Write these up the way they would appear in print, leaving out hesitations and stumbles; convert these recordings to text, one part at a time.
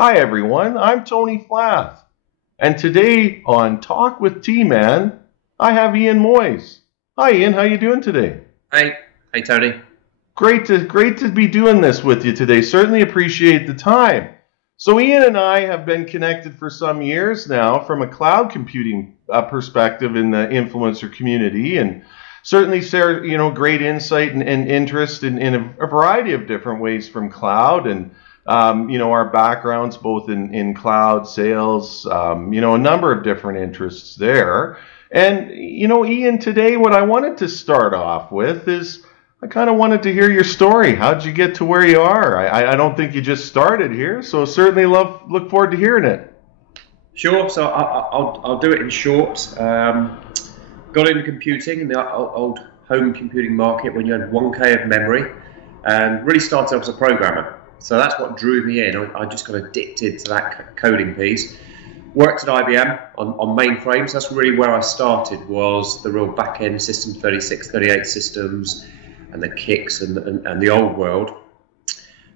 Hi everyone, I'm Tony Flath, and today on Talk with T-Man, I have Ian Moyse. Hi Ian, how you doing today? Hey Tony. Great to be doing this with you today. Certainly appreciate the time. So Ian and I have been connected for some years now from a cloud computing perspective in the influencer community, and certainly share great insight and interest in a variety of different ways from cloud and our backgrounds both in cloud sales, a number of different interests there. And Ian, today what I wanted to start off with is I kind of wanted to hear your story. How'd you get to where you are? I don't think you just started here, so certainly look forward to hearing it. Sure. So I'll do it in short. Got into computing in the old home computing market when you had 1K of memory, and really started off as a programmer. So that's what drew me in. I just got addicted to that coding piece. Worked at IBM on mainframes. That's really where I started, was the real back-end systems, 36, 38 systems, and the kicks and the old world.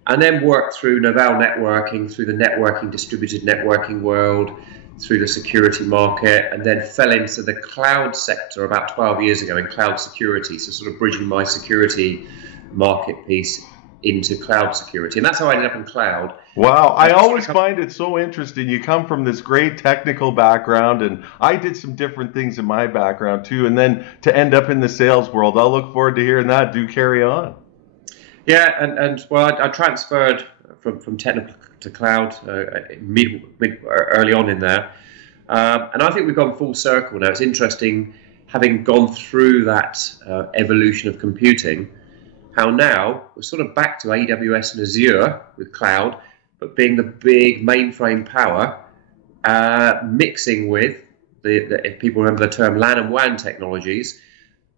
And then worked through Novell networking, through the networking, distributed networking world, through the security market, and then fell into the cloud sector about 12 years ago in cloud security. So sort of bridging my security market piece into cloud security. And that's how I ended up in cloud. Wow, I always find it so interesting. You come from this great technical background, and I did some different things in my background too, and then to end up in the sales world. I'll look forward to hearing that. Do carry on. Yeah, and well, I transferred from technical to cloud early on in there. And I think we've gone full circle now. It's interesting, having gone through that evolution of computing, how now we're sort of back to AWS and Azure with cloud, but being the big mainframe power, mixing with if people remember the term LAN and WAN technologies.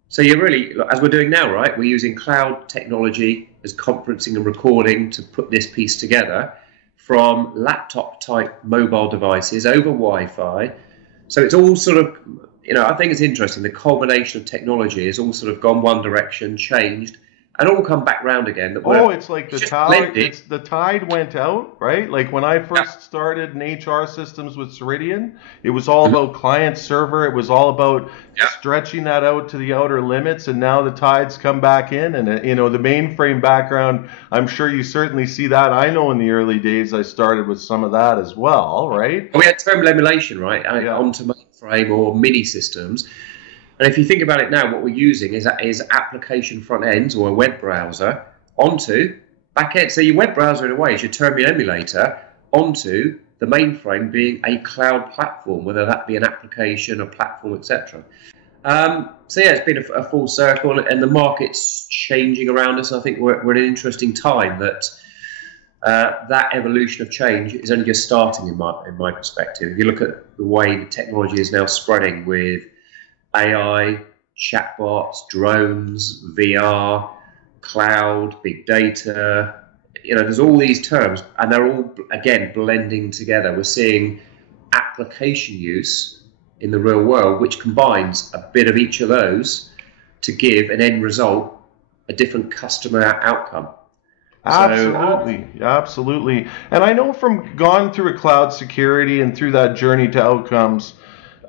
So you're really, as we're doing now, right? We're using cloud technology as conferencing and recording to put this piece together from laptop type mobile devices over Wi-Fi. So it's all sort of, I think it's interesting. The culmination of technology has all sort of gone one direction, changed, and all come back round again. It's like the tide went out, right? Like when I first started in HR systems with Ceridian, it was all about client server. It was all about stretching that out to the outer limits, and now the tide's come back in. And the mainframe background, I'm sure you certainly see that. I know in the early days I started with some of that as well, right? We had terminal emulation, right? Onto mainframe or mini systems. And if you think about it now, what we're using is application front ends or a web browser onto back end. So your web browser in a way is your terminal emulator onto the mainframe being a cloud platform, whether that be an application, a platform, etc. So yeah, it's been a full circle, and the market's changing around us. I think we're at an interesting time that that evolution of change is only just starting in my perspective. If you look at the way the technology is now spreading with AI, chatbots, drones, VR, cloud, big data, there's all these terms, and they're all, again, blending together. We're seeing application use in the real world, which combines a bit of each of those to give an end result, a different customer outcome. Absolutely, absolutely. And I know from gone through a cloud security and through that journey to outcomes,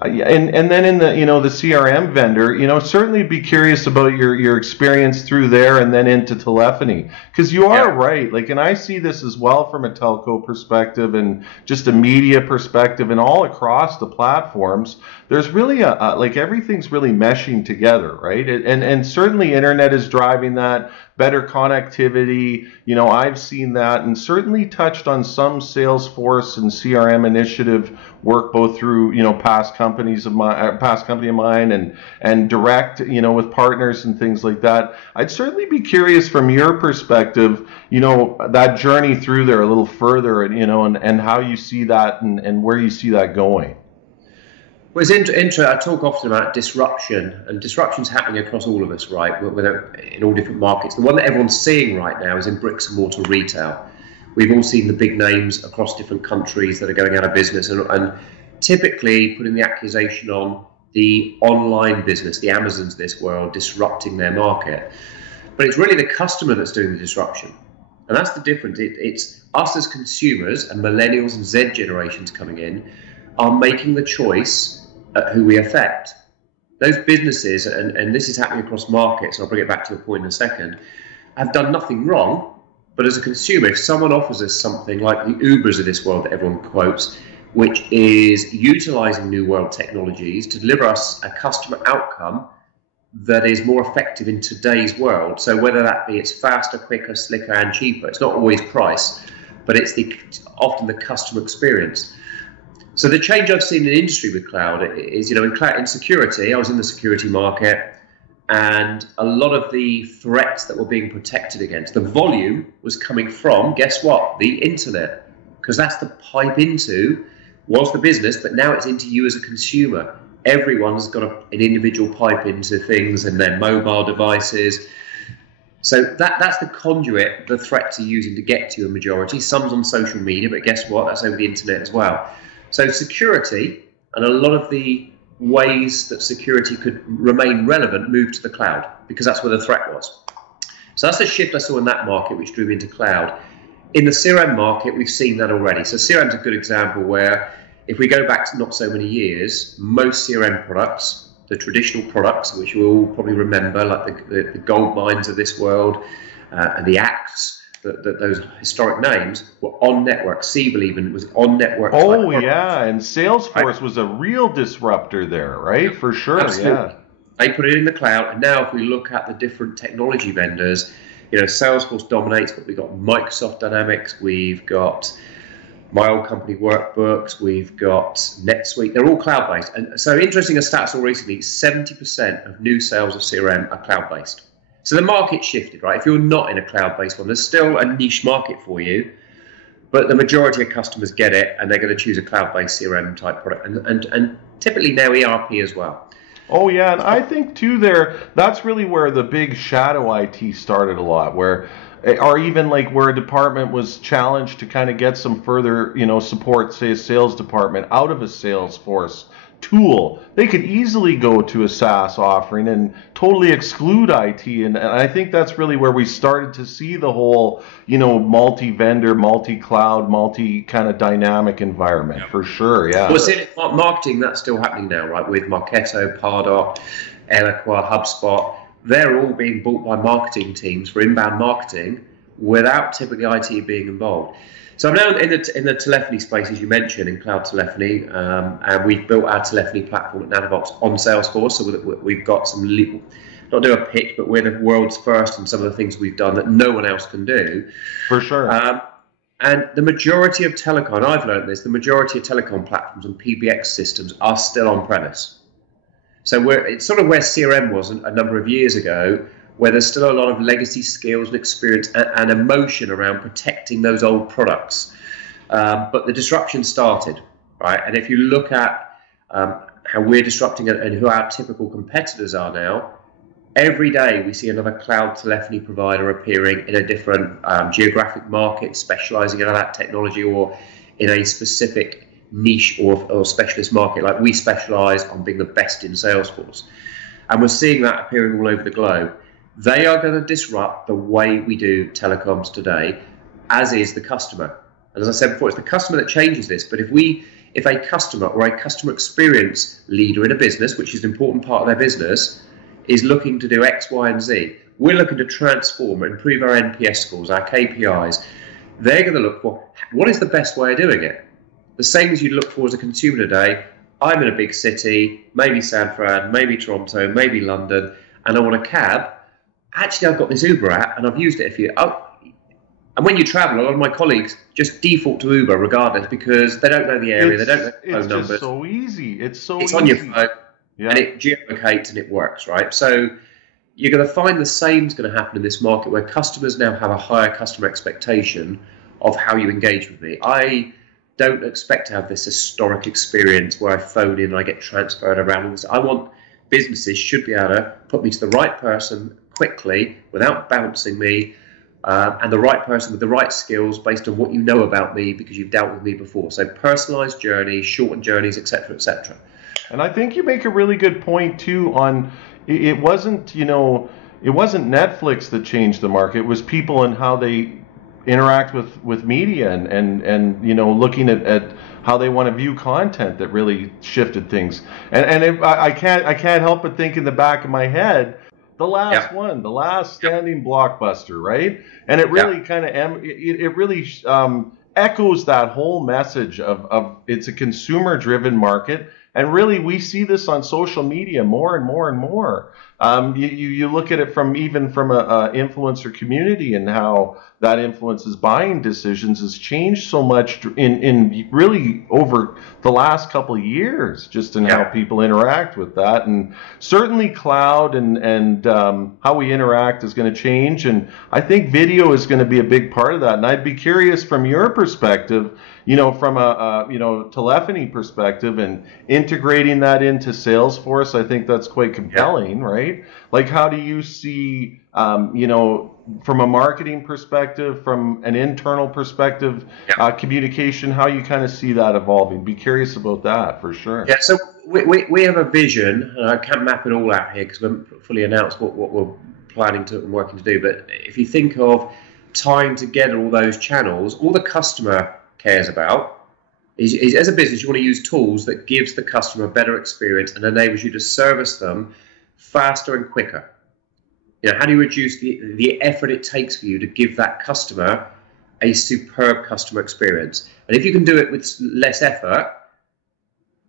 and then in the the CRM vendor, certainly be curious about your experience through there and then into telephony, because you are right. Like, and I see this as well from a telco perspective and just a media perspective, and all across the platforms. There's really like everything's really meshing together, right? And certainly internet is driving that. Better connectivity, I've seen that, and certainly touched on some Salesforce and CRM initiative work, both through past company of mine, and direct with partners and things like that. I'd certainly be curious from your perspective, that journey through there a little further, and how you see that and where you see that going. Well, it's interesting. I talk often about disruption, and disruption's happening across all of us, right? Whether in all different markets. The one that everyone's seeing right now is in bricks and mortar retail. We've all seen the big names across different countries that are going out of business, and typically putting the accusation on the online business, the Amazons of this world, disrupting their market. But it's really the customer that's doing the disruption. And that's the difference. It's us as consumers and millennials and Z generations coming in are making the choice at who we affect. Those businesses, and this is happening across markets, and I'll bring it back to your point in a second, have done nothing wrong. But as a consumer, if someone offers us something like the Ubers of this world that everyone quotes, which is utilizing new world technologies to deliver us a customer outcome that is more effective in today's world. So whether that be it's faster, quicker, slicker, and cheaper, it's not always price, but it's often the customer experience. So the change I've seen in industry with cloud is, in security, I was in the security market, and a lot of the threats that were being protected against, the volume was coming from, guess what, the internet, because that's the pipe into was the business, but now it's into you as a consumer. Everyone's got an individual pipe into things and their mobile devices. So that's the conduit the threats are using to get to a majority. Some's on social media, but guess what? That's over the internet as well. So security and a lot of the ways that security could remain relevant moved to the cloud because that's where the threat was. So that's the shift I saw in that market, which drew me into cloud. In the CRM market, we've seen that already. So CRM is a good example where if we go back to not so many years, most CRM products, the traditional products, which you all probably remember, like the gold mines of this world, and the Acts, those historic names, were on network. Siebel even was on network. Oh, yeah, and Salesforce was a real disruptor there, right? For sure, absolutely. Yeah. They put it in the cloud, and now if we look at the different technology vendors, Salesforce dominates, but we've got Microsoft Dynamics, we've got my old company Workbooks, we've got NetSuite, they're all cloud-based. And so interesting, a stat I saw recently, 70% of new sales of CRM are cloud-based. So the market shifted, right? If you're not in a cloud-based one, there's still a niche market for you, but the majority of customers get it, and they're going to choose a cloud-based CRM type product, and typically now ERP as well. Oh yeah, and I think too that's really where the big shadow IT started a lot, or even like where a department was challenged to kind of get some further, support, say a sales department out of a Salesforce tool. They could easily go to a SaaS offering and totally exclude IT, and I think that's really where we started to see the whole, multi-vendor, multi-cloud, multi-kind of dynamic environment, for sure, yeah. Well, see, marketing, that's still happening now, right, with Marketo, Pardot, Eloqua, HubSpot. They're all being bought by marketing teams for inbound marketing without typically IT being involved. So I'm now in the telephony space, as you mentioned, in cloud telephony, and we've built our telephony platform at Nanobox on Salesforce. So we've got some, not do a pitch, but we're the world's first in some of the things we've done that no one else can do. For sure. And the majority of telecom, and I've learned this, the majority of telecom platforms and PBX systems are still on-premise. So it's sort of where CRM was a number of years ago, where there's still a lot of legacy skills and experience and emotion around protecting those old products. But the disruption started, right? And if you look at how we're disrupting it and who our typical competitors are now, every day we see another cloud telephony provider appearing in a different geographic market, specializing in that technology or in a specific niche or specialist market. Like we specialize on being the best in Salesforce. And we're seeing that appearing all over the globe. They are going to disrupt the way we do telecoms today, as is the customer. And as I said before, it's the customer that changes this. But if a customer or a customer experience leader in a business, which is an important part of their business, is looking to do X, Y, and Z, we're looking to transform and improve our NPS scores, our KPIs. They're going to look for what is the best way of doing it. The same as you'd look for as a consumer today. I'm in a big city, maybe San Fran, maybe Toronto, maybe London, and I want a cab. Actually, I've got this Uber app and I've used it a few. And when you travel, a lot of my colleagues just default to Uber regardless because they don't know the area, they don't know the phone numbers. It's so easy. It's easy. On your phone, and it geolocates and it works, right? So you're going to find the same is going to happen in this market where customers now have a higher customer expectation of how you engage with me. I don't expect to have this historic experience where I phone in and I get transferred around. I want businesses should be able to put me to the right person quickly without bouncing me, and the right person with the right skills based on what you know about me because you've dealt with me before. So personalized journeys, shortened journeys, etc., etc. And I think you make a really good point too on it wasn't Netflix that changed the market. It was people and how they interact with media and you know, looking at how they want to view content that really shifted things. I can't help but think in the back of my head, the last one, the last standing blockbuster, right? And it really kind of it really echoes that whole message of it's a consumer-driven market. And really, we see this on social media more and more and more. You look at it even from a influencer community, and how that influences buying decisions has changed so much in really over the last couple of years, just in how people interact with that. And certainly cloud and how we interact is going to change. And I think video is going to be a big part of that. And I'd be curious from your perspective, you know, from a you know, telephony perspective and integrating that into Salesforce. I think that's quite compelling, right? Like, how do you see, you know, from a marketing perspective, from an internal perspective, communication, how you kind of see that evolving? Be curious about that for sure. Yeah, so we have a vision. I can't map it all out here because we haven't fully announced what we're planning to and working to do. But if you think of tying together all those channels, all the customer cares about is as a business, you want to use tools that gives the customer a better experience and enables you to service them faster and quicker. You know, how do you reduce the effort it takes for you to give that customer a superb customer experience? And if you can do it with less effort,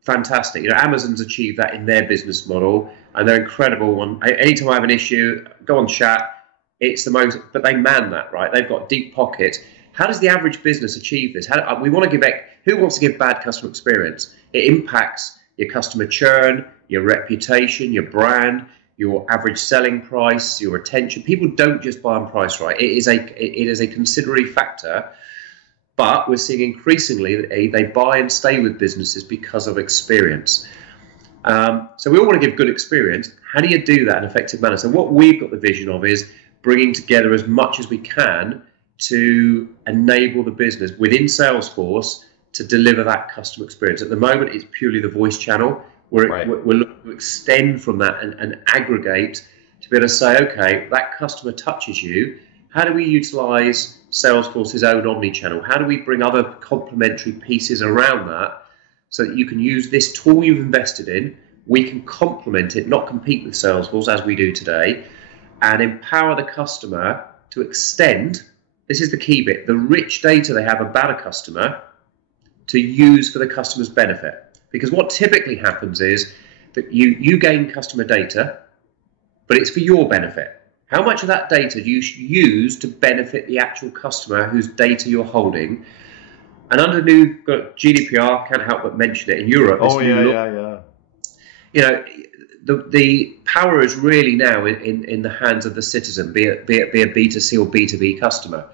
fantastic. You know, Amazon's achieved that in their business model, and they're incredible. Anytime I have an issue, go on chat. It's the most, but they man that, right? They've got deep pockets. How does the average business achieve this? We want to give who wants to give bad customer experience? It impacts your customer churn, your reputation, your brand, your average selling price, your retention. People don't just buy on price, right? It is a considerable factor, but we're seeing increasingly that they buy and stay with businesses because of experience. So we all want to give good experience. How do you do that in an effective manner? So what we've got the vision of is bringing together as much as we can to enable the business within Salesforce to deliver that customer experience. At the moment, it's purely the voice channel. We're looking to extend from that and aggregate to be able to say, okay, that customer touches you. How do we utilize Salesforce's own omni-channel? How do we bring other complementary pieces around that so that you can use this tool you've invested in? We can complement it, not compete with Salesforce as we do today, and empower the customer to extend. This is the key bit, the rich data they have about a customer to use for the customer's benefit. Because what typically happens is that you gain customer data, but it's for your benefit. How much of that data do you use to benefit the actual customer whose data you're holding? And under new GDPR, can't help but mention it, in Europe. You know, the power is really now in the hands of the citizen, be it a B2C or B2B customer.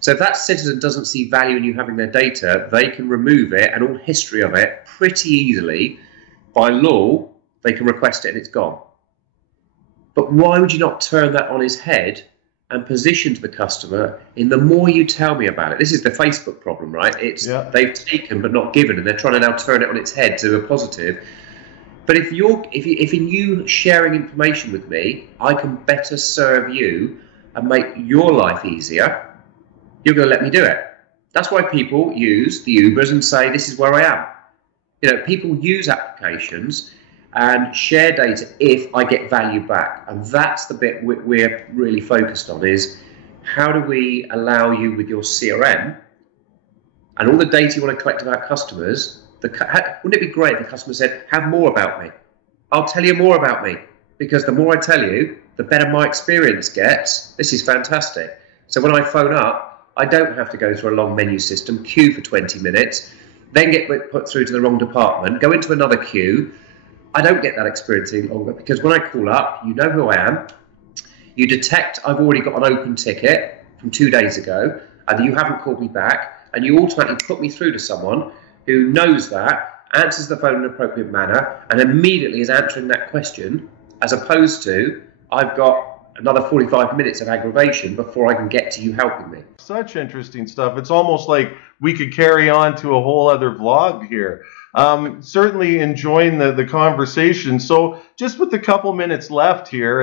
So if that citizen doesn't see value in you having their data, they can remove it and all history of it pretty easily. By law, they can request it and it's gone. But why would you not turn that on its head and position to the customer in the more you tell me about it? This is the Facebook problem, right? It's they've taken but not given, and they're trying to now turn it on its head to a positive. But if in you sharing information with me, I can better serve you and make your life easier, you're going to let me do it. That's why people use the Ubers and say, this is where I am. You know, people use applications and share data if I get value back. And that's the bit we're really focused on, is how do we allow you with your CRM and all the data you want to collect about customers. Wouldn't it be great if the customer said, have more about me? I'll tell you more about me, because the more I tell you, the better my experience gets. This is fantastic. So when I phone up, I don't have to go through a long menu system, queue for 20 minutes, then get put through to the wrong department, go into another queue. I don't get that experience any longer, because when I call up, you know who I am. You detect I've already got an open ticket from 2 days ago, and you haven't called me back, and you automatically put me through to someone who knows that, answers the phone in an appropriate manner, and immediately is answering that question, as opposed to I've got another 45 minutes of aggravation before I can get to you helping me. Such interesting stuff. It's almost like we could carry on to a whole other vlog here. Certainly enjoying the conversation. So just with a couple minutes left here,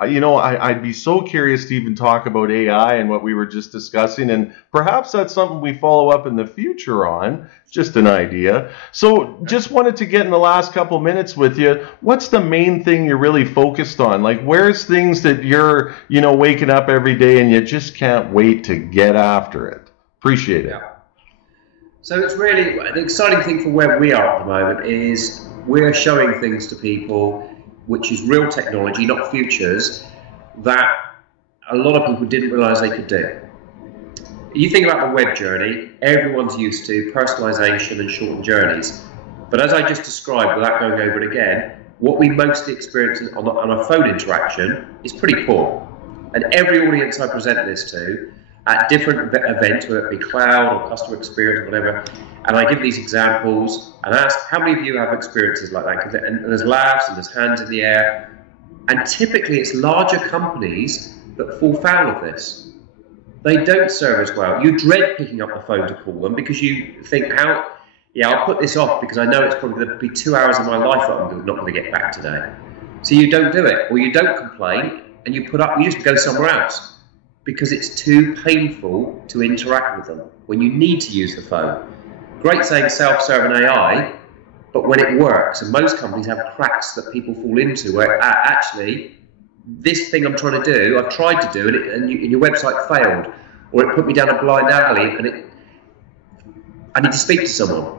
I'd be so curious to even talk about AI and what we were just discussing, and perhaps that's something we follow up in the future on, just an idea. So just wanted to get in the last couple minutes with you, what's the main thing you're really focused on? Like, where's things that you're, waking up every day and you just can't wait to get after it? Appreciate it. Yeah. So it's really, the exciting thing for where we are at the moment is we're showing things to people, which is real technology, not futures, that a lot of people didn't realize they could do. You think about the web journey, everyone's used to personalization and shortened journeys. But as I just described, without going over it again, what we mostly experience on a phone interaction is pretty poor. And every audience I present this to, at different events, whether it be cloud or customer experience or whatever, and I give these examples and ask, how many of you have experiences like that? And there's laughs and there's hands in the air. And typically it's larger companies that fall foul of this. They don't serve as well. You dread picking up the phone to call them because you think, I'll put this off because I know it's probably going to be 2 hours of my life that I'm not going to get back today. So you don't do it, or you don't complain, and you just go somewhere else because it's too painful to interact with them when you need to use the phone. Great saying self-serve and AI, but when it works, and most companies have cracks that people fall into where actually this thing I'm trying to do, I've tried to do, and your website failed, or it put me down a blind alley, and I need to speak to someone.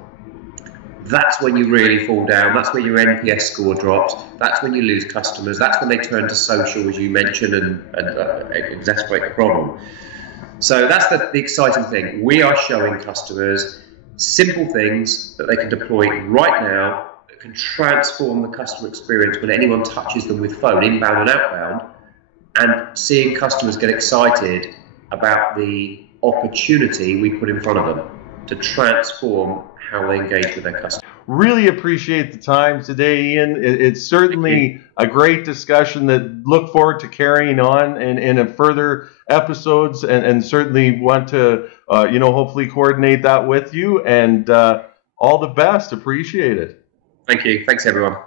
That's when you really fall down. That's when your NPS score drops. That's when you lose customers. That's when they turn to social, as you mentioned, and exacerbate the problem. So that's the exciting thing. We are showing customers simple things that they can deploy right now that can transform the customer experience when anyone touches them with phone, inbound and outbound, and seeing customers get excited about the opportunity we put in front of them to transform how they engage with their customers. Really appreciate the time today, Ian. It's certainly a great discussion that look forward to carrying on in further episodes, and certainly want to hopefully coordinate that with you, and all the best. Appreciate it. Thank you. Thanks everyone.